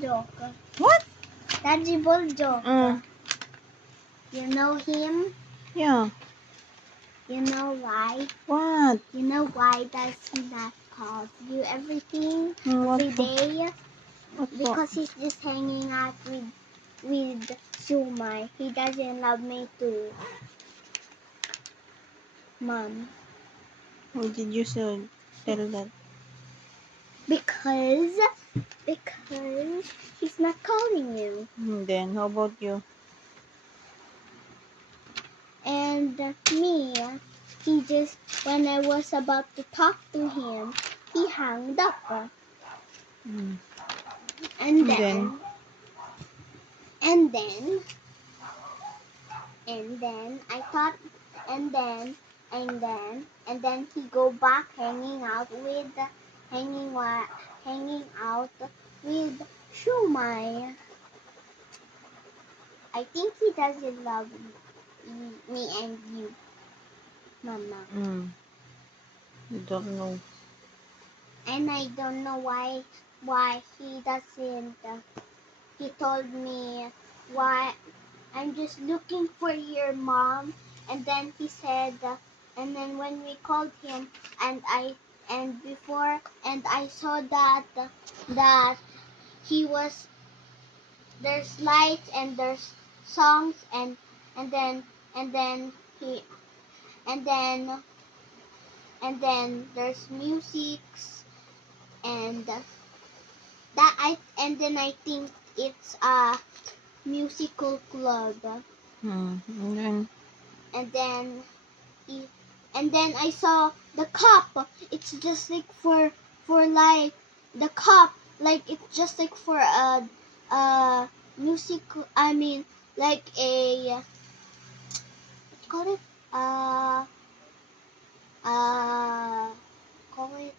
Bulldog. What? Daddy Bulldog. Mm. You know him? Yeah. You know why? What? You know why does he not call you everything What every for? day? What for? Because he's just hanging out with Shumai. He doesn't love me too, Mom. Why did you tell that? Because he's not calling you. Then how about you? And me, he just, when I was about to talk to him, he hung up. Mm. And Then? I thought, and then he go back hanging out with Shumai. I think he doesn't love me and you, Mama. I don't know. And I don't know why he doesn't. He told me why I'm just looking for your mom, and then he said, and then when we called him, and I saw that he was, there's lights and there's songs and then and then he and then and then there's musics and and then I think it's a musical club. And then? And then he, and then I saw the cup. It's just like for like the cup, like it's just like for a musical. I mean, like a what you call it? Call it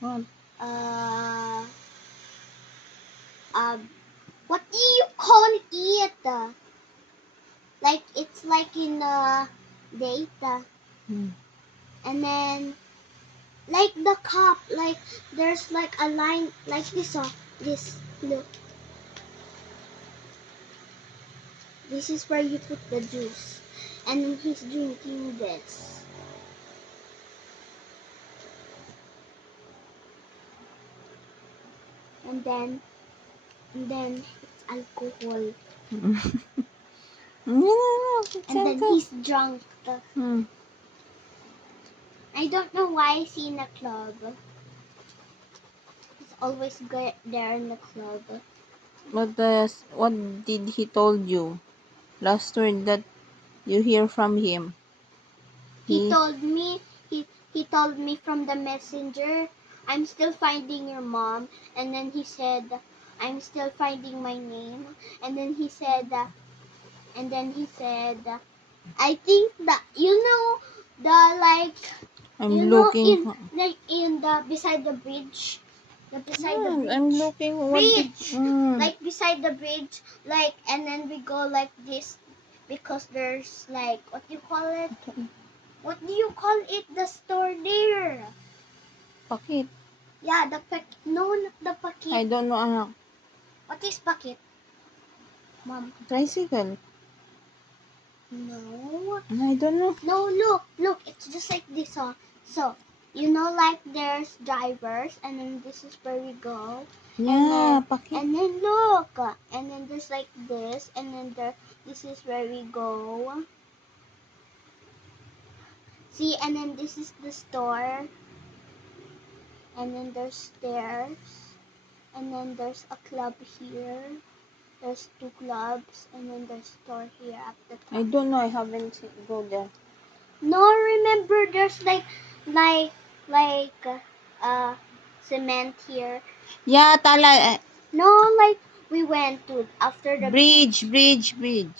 What? what do you call it? Like it's like in data. And then like the cup, like there's like a line like this. This, look. This is where you put the juice, and then he's drinking this. And then it's alcohol. No, And then he's drunk. I don't know why he's in a club. He's always there in the club. What did he told you? Last word that you hear from him? He told me from the messenger, I'm still finding your mom. And then he said, I'm still finding my name. And then he said, I think that the like I'm looking. in the beside the bridge. I'm looking. Bridge. Like beside the bridge, like, and then we go like this because there's like, what do you call it? What do you call it? The store there. Pakit. Yeah, the packet. No, not the packet. I don't know, anak. What is packet? Mom. Tricycle. No. I don't know. No, look. It's just like this. So, like there's drivers, and then this is where we go. Yeah, pakit. And then look. And then there's like this, and then this is where we go. See, and then this is the store. And then there's stairs. And then there's a club here. There's 2 clubs, and then there's store here at the top. I don't know. I haven't go there. No, remember there's like cement here. Yeah, tala. No, like we went to after the Bridge.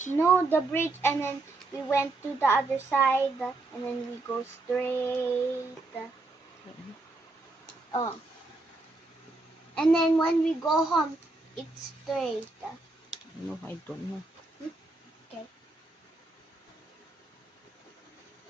No, the bridge, and then we went to the other side, and then we go straight. Oh. And then when we go home, it's straight. No, I don't know.